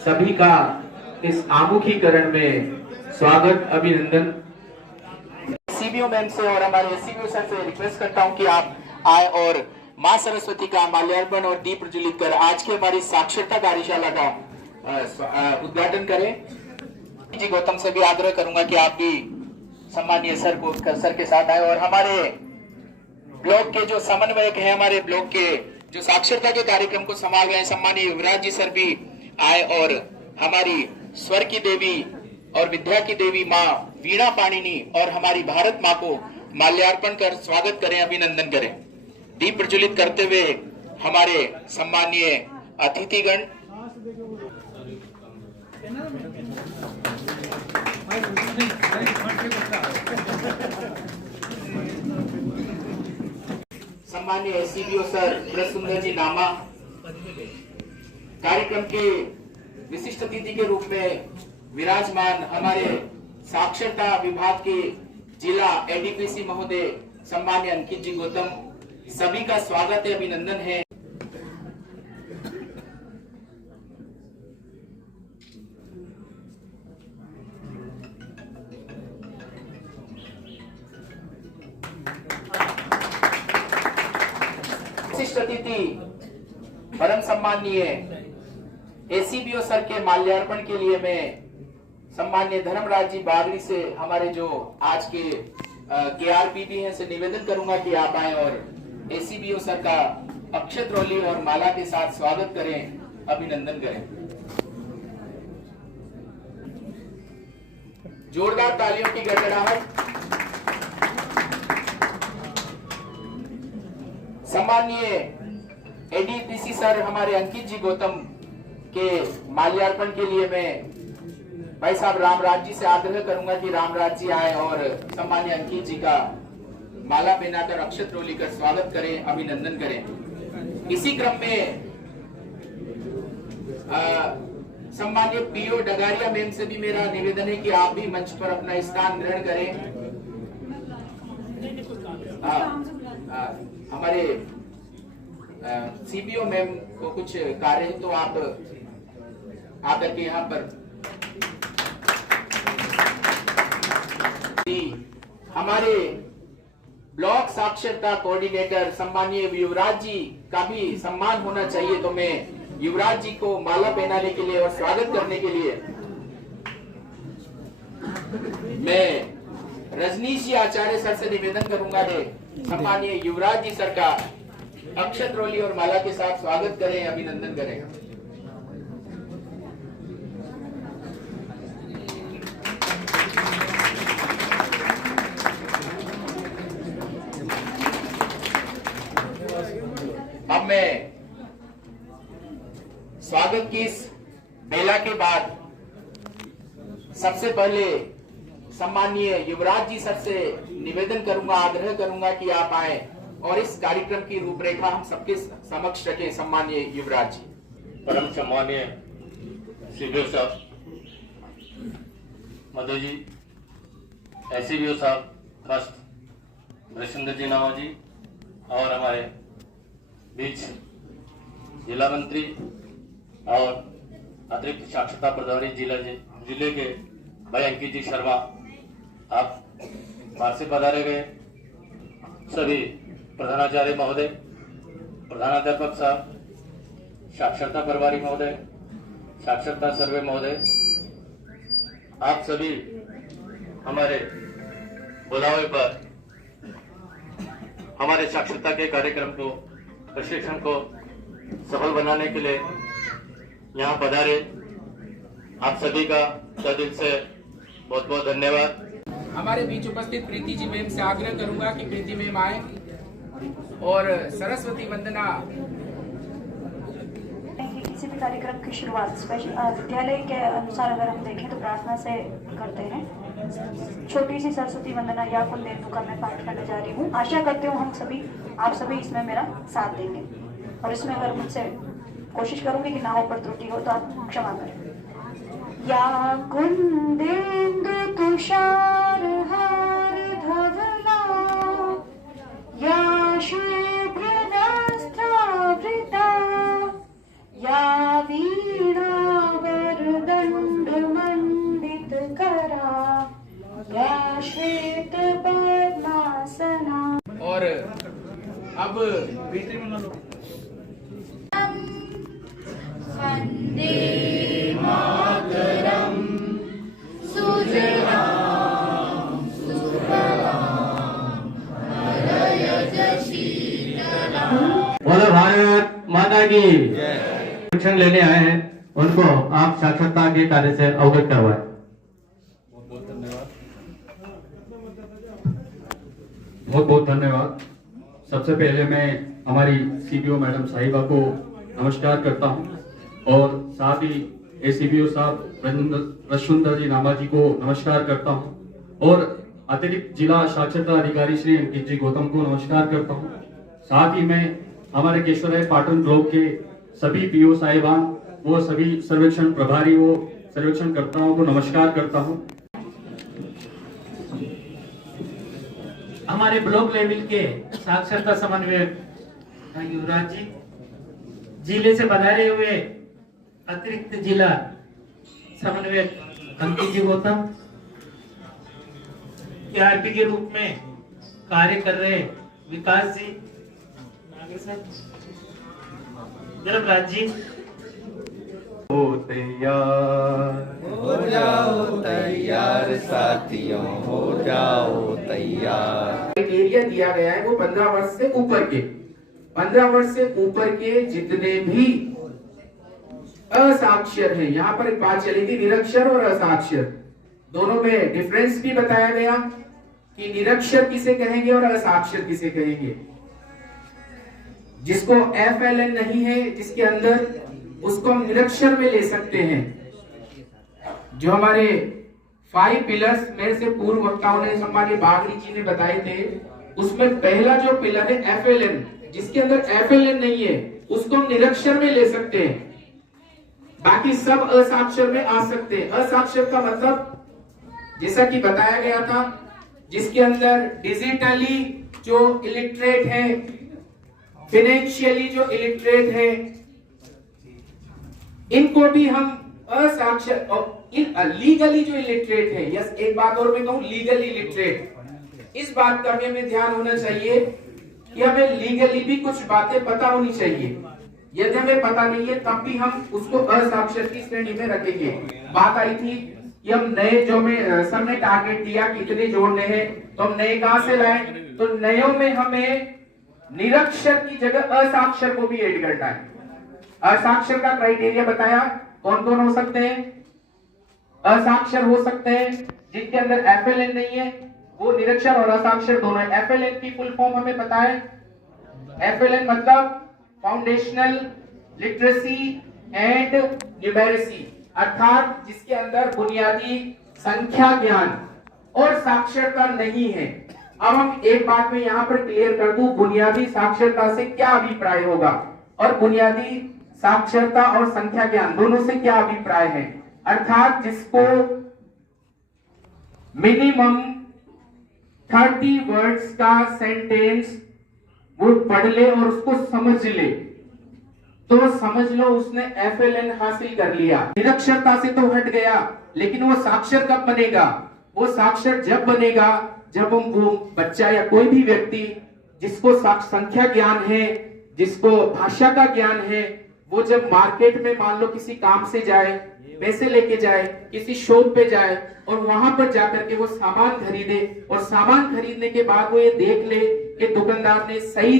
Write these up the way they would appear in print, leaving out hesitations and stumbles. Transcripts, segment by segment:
सभी का इस आमुखीकरण में स्वागत अभिनंदन। सीबीओ मैम से और हमारे एससीबीओ सर से रिक्वेस्ट करता हूं कि आप आए और मां सरस्वती का माल्यार्पण और दीप प्रज्वलित कर आज की हमारी साक्षरता कार्यशाला का उद्घाटन करें। जी गौतम से भी आग्रह करूंगा कि आप भी सम्मानीय सर के साथ आए और हमारे ब्लॉक के जो समन्वयक हैं, हमारे ब्लॉक के जो साक्षरता के कार्यक्रम को संभाल रहे हैं, सम्मानीय युवराज जी सर भी आए और हमारी स्वर की देवी और विद्या की देवी माँ वीणा पाणिनी और हमारी भारत माँ को माल्यार्पण कर स्वागत करें, अभिनंदन करें। दीप प्रज्वलित करते हुए हमारे सम्मानीय अतिथिगण सम्मानीय एससीबीओ सर प्रसुंदर जी नामा कार्यक्रम के विशिष्ट अतिथि के रूप में विराजमान हमारे साक्षरता विभाग के जिला एडीपीसी महोदय सम्मान्य अंकित जी गौतम, सभी का स्वागत है, अभिनंदन है। विशिष्ट अतिथि परम सम्मानीय एससीबीओ सर के माल्यार्पण के लिए मैं सम्मान्य धर्मराज जी बागड़ी से हमारे जो आज के केआरपीबी हैं से निवेदन करूंगा कि आप आए और एससीबीओ सर का अक्षत रौली और माला के साथ स्वागत करें, अभिनंदन करें। जोरदार तालियों की गड़गड़ाहट। सम्मानीय एडीपीसी सर हमारे अंकित जी गौतम के माल्यार्पण के लिए मैं भाई साहब रामराज जी से आग्रह करूंगा कि रामराज जी आए और सम्मान्य अंकित जी का माला पहनाकर अक्षत रोली कर स्वागत करें, अभिनंदन करें। इसी क्रम में सम्मान्य पीओ डगारिया मैम से भी मेरा निवेदन है कि आप भी मंच पर अपना स्थान ग्रहण करें। हमारे सीबीओ मैम को कुछ कार्य है तो आप आकर के यहाँ पर हमारे ब्लॉक साक्षरता कोऑर्डिनेटर सम्मानीय युवराज जी का भी सम्मान होना चाहिए, तो मैं युवराज जी को माला पहनाने के लिए और स्वागत करने के लिए मैं रजनीश जी आचार्य सर से निवेदन करूंगा कि सम्मानीय युवराज जी सर का अक्षत रोली और माला के साथ स्वागत करें, अभिनंदन करें। अब मैं स्वागत की इस बेला के बाद सबसे पहले सम्मानीय युवराज जी सर से निवेदन करूंगा, आग्रह करूंगा कि आप आए और इस कार्यक्रम की रूपरेखा हम सबके समक्ष रखें। सम्मानीय युवराज जी। परम सम्मानीय सीबीओ साहब मधु जी, एससीबीओ साहब ट्रस्ट प्रसुंदर जी नामा जी और हमारे बीच जिला मंत्री और अतिरिक्त साक्षरता प्रभारी जिले के भाई अंकित जी शर्मा, आप बाहर से पधारे गए सभी प्रधानाचार्य महोदय, प्रधानाध्यापक साहब, साक्षरता प्रभारी महोदय, साक्षरता सर्वे महोदय, आप सभी हमारे बुलावे पर हमारे साक्षरता के कार्यक्रम को प्रशिक्षण को सफल बनाने के लिए यहाँ पधारे। आप सभी का तहे दिल से बहुत बहुत धन्यवाद। हमारे बीच उपस्थित प्रीति जी मैम से आग्रह करूंगा कि प्रीति मैम आए और सरस्वती वंदना। किसी भी कार्यक्रम की शुरुआत विद्यालय के अनुसार अगर हम देखें तो प्रार्थना से करते हैं। छोटी सी सरस्वती वंदना या कुलदेव का मैं पाठ करने जा रही हूँ। आशा करते हूँ आप सभी इसमें मेरा साथ देंगे और इसमें अगर मुझसे कोशिश करूंगी कि ना हो पर त्रुटि हो तो आप क्षमा करें। या कुंदेन्दु तुषार हार धवला या शुभ्र वस्त्रावृता या वीणावरंदना और अब बेटे में लो वंदे मातरम सुजलां सुफलां मलयज शीतलां। बोलो भारत माता की शिक्षण लेने आए हैं, उनको आप साक्षरता के कार्य से अवगत करवाएं। बहुत बहुत धन्यवाद। सबसे पहले मैं हमारी सीबीओ मैडम साहिबा को नमस्कार करता हूं और साथ ही एसीबीओ साहब रशुंदर जी नामा जी को नमस्कार करता हूं और अतिरिक्त जिला साक्षरता अधिकारी श्री अंकित जी गौतम को नमस्कार करता हूं। साथ ही मैं हमारे केशवराय पाटन ब्लॉक के सभी पीओ साहिबान वो सभी सर्वेक्षण प्रभारी वो सर्वेक्षण कर्ताओं को नमस्कार करता हूं। हमारे ब्लॉक लेवल के साक्षरता समन्वयक युवराज जी, जिले से पधारे हुए अतिरिक्त जिला समन्वयक अंकित जी गौतम, आरपी के रूप में कार्य कर रहे विकास जी, धर्मराज जी। हो तैयार साथियों, हो जाओ तैयार। क्राइटेरिया दिया गया है वो 15 वर्ष से ऊपर के 15 वर्ष से ऊपर के जितने भी असाक्षर हैं, यहाँ पर एक बात चली थी निरक्षर और असाक्षर दोनों में डिफरेंस भी बताया गया कि निरक्षर किसे कहेंगे और असाक्षर किसे कहेंगे। जिसको FLN नहीं है जिसके अंदर, उसको हम निरक्षर में ले सकते हैं। जो हमारे 5 पिलर्स में से पूर्व वक्ताओं ने हमारे बागड़ी जी ने बताए थे, उसमें पहला जो पिलर है FLN, जिसके अंदर FLN नहीं है उसको हम निरक्षर में ले सकते हैं, बाकी सब असाक्षर में आ सकते हैं। असाक्षर का मतलब जैसा कि बताया गया था, जिसके अंदर डिजिटली जो इलिटरेट है, फाइनेंशियली जो इलिटरेट है, इनको भी हम असाक्षर और लीगली जो इलिटरेट है, यस एक बात और मैं कहूं लीगली इलिटरेट, इस बात का हमें ध्यान होना चाहिए कि हमें लीगली भी कुछ बातें पता होनी चाहिए। यदि हमें पता नहीं है तब भी हम उसको असाक्षर की श्रेणी में रखेंगे। बात आई थी कि हम नए जो में सर ने टारगेट दिया कितने जोड़ने हैं, तो हम नए कहां से लाए, तो नयों में हमें निरक्षर की जगह असाक्षर को भी ऐड करना है। असाक्षर का क्राइटेरिया बताया, कौन कौन हो सकते हैं असाक्षर, हो सकते हैं जिनके अंदर FLN नहीं है, वो निरक्षर और असाक्षर दोनों है। FLN की फुल फॉर्म हमें पता है, FLN मतलब फाउंडेशनल लिटरेसी एंड न्यूमेरेसी, अर्थात जिसके अंदर बुनियादी संख्या ज्ञान और साक्षरता नहीं है। अब हम एक बात में यहाँ पर क्लियर कर दूं, बुनियादी साक्षरता से क्या अभिप्राय होगा और बुनियादी साक्षरता और संख्या ज्ञान दोनों से क्या अभिप्राय है। अर्थात जिसको मिनिमम 30 वर्ड्स का सेंटेंस वो पढ़ ले और उसको समझ ले, तो समझ लो उसने FLN हासिल कर लिया। निरक्षरता से तो हट गया, लेकिन वो साक्षर कब बनेगा, वो साक्षर जब बनेगा जब हम वो बच्चा या कोई भी व्यक्ति जिसको संख्या ज्ञान है, जिसको भाषा का ज्ञान है, वो जब मार्केट में मान लो किसी काम से जाए, पैसे लेके जाए, किसी शॉप पे जाए और वहां पर जाकर के वो सामान खरीदे और सामान खरीदने के बाद वो ये देख ले कि दुकानदार ने सही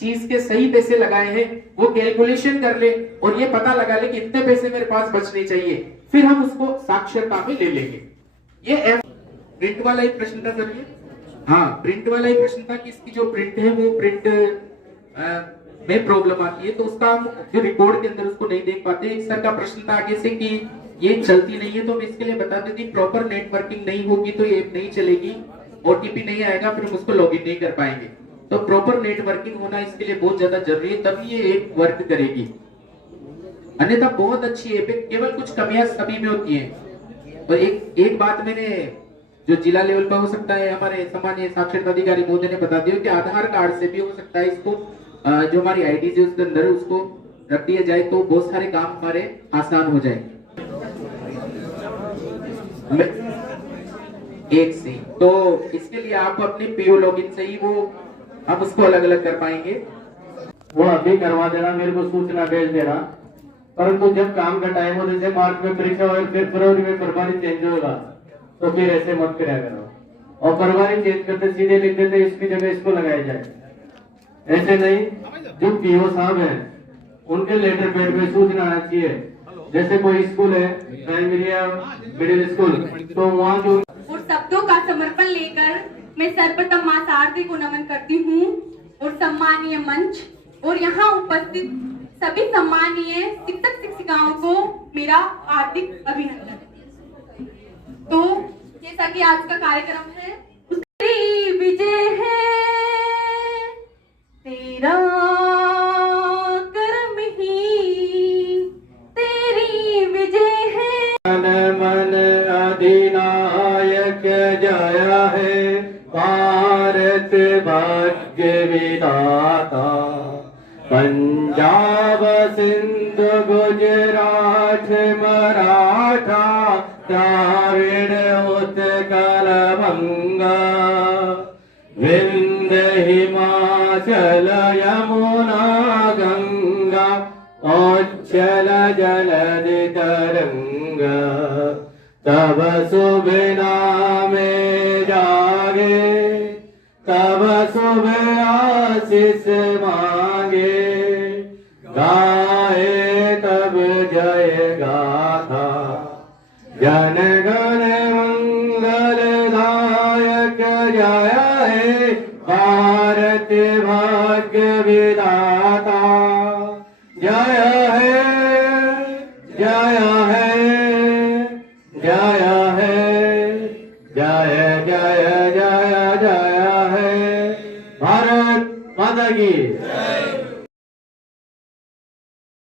चीज के सही पैसे लगाए हैं, वो कैलकुलेशन कर ले और ये पता लगा ले कि इतने पैसे मेरे पास बचने चाहिए, फिर हम उसको साक्षरता में ले लेंगे। ये प्रिंट वाला ही प्रश्न था सर, ये हाँ प्रिंट वाला ही प्रश्न था कि इसकी जो प्रिंट है वो प्रिंट में प्रॉब्लम आती है, तो उसका हम जो रिकॉर्ड के अंदर उसको नहीं देख पाते। एक सर का प्रश्न था आगे से कि ये चलती नहीं है, तो हम इसके लिए बता देते हैं प्रॉपर नेटवर्किंग नहीं होगी तो ये नहीं चलेगी, OTP नहीं आएगा, फिर हम उसको लॉगिन नहीं कर पाएंगे। तो प्रॉपर नेटवर्किंग होना इसके लिए बहुत ज्यादा जरूरी है, तभी ये ऐप वर्क करेगी। अन्यथा बहुत अच्छी ऐप है, केवल कुछ कमियां सभी में होती हैं। तो एक बात मैंने जो जिला लेवल पर हो सकता है, हमारे सामान्य साक्षरता अधिकारी महोदय ने बता दिया कि आधार कार्ड से भी हो सकता है, इसको जो हमारी आईडी है उसके अंदर उसको रख दिया जाए तो बहुत सारे काम हमारे आसान हो जाएंगे। एक से तो इसके लिए आप अपने पीओ लॉगिन से ही वो आप उसको अलग अलग कर पाएंगे? वो अभी करवा देना, मेरे को सूचना भेज देना, परंतु जब काम का टाइम हो, जैसे मार्च में परीक्षा हो फिर फरवरी में प्रभारी चेंज होगा, तो फिर ऐसे मत कराया करो। और प्रभारी चेंज करते सीधे लिख देते इसकी जगह इसको लगाया जाए, ऐसे नहीं। जो पीओ साहब है उनके लेटर पैड में सूचना आना चाहिए। जैसे कोई स्कूल है, प्राइमरी या मिडिल स्कूल, तो वहाँ जो और शब्दों का समर्पण लेकर मैं सर्वप्रथम मां शारदे को नमन करती हूँ और सम्मानीय मंच और यहाँ उपस्थित सभी सम्मानीय शिक्षक शिक्षिकाओं को मेरा हार्दिक अभिनंदन। तो जैसा कि आज का कार्यक्रम है, तेरी विजय है, तेरा कर्म ही तेरी विजय है। मन अधिनायक जया है, भारत भाग्य विधाता। पंजाब सिंध गुजरात मराठा, द्राविड़ उत्कल बंगा, विंध्य हिमाचल यमुना गंगा, उच्छल जलधि तरंगा। तब शुभ नामे जागे, तब शुभ आशीष मांगे, गाए तब जय गाथा। जन गण मंगल दायक जय है, भारत भाग्य विधाता। जय है, जय है, जय है, जय जय जय जय है। भारत माता की